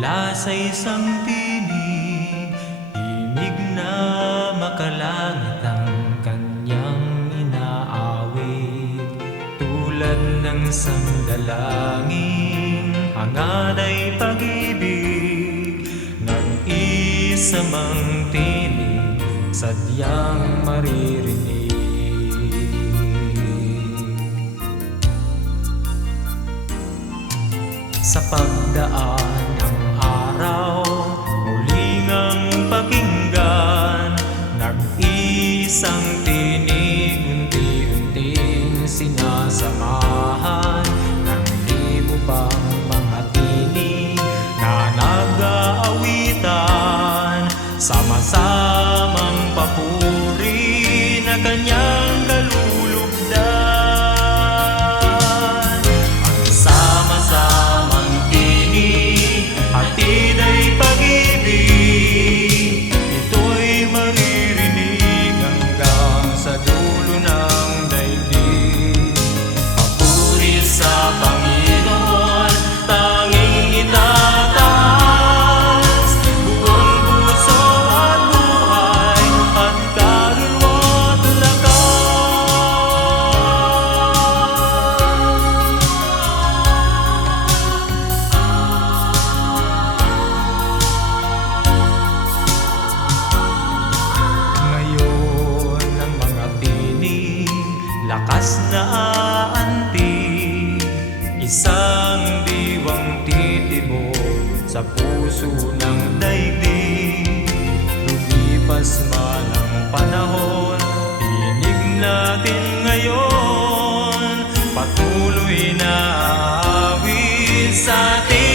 Mula sa isang tinig, himig na makalangit ang kanyang inaawit. Tulad ng sandalangin, hangad ay pag-ibig, nag-isa mang tinig, sadyang maririnig. Sa pagdaan ng araw, muling ang pakinggan, nag-isang tinig, unti-unting sinasamahan ng libo pang mga tinig na nag-aawitan, sama-samang papuri na kanyang kalulugdan. Ang sama-samang tinig, hatid ay pag-ibig, ito'y maririnig hanggang sa dulo ng daigdig. Papuri sa Panginoon, tanging itataas, buong puso at buhay at kaluluwa't ngayon ang mga tinig, lakas na aantig, isang diwang titibok sa puso ng daigdig. Lumipas man ang panahon, tinig natin ngayon, patuloy na aawit sa ating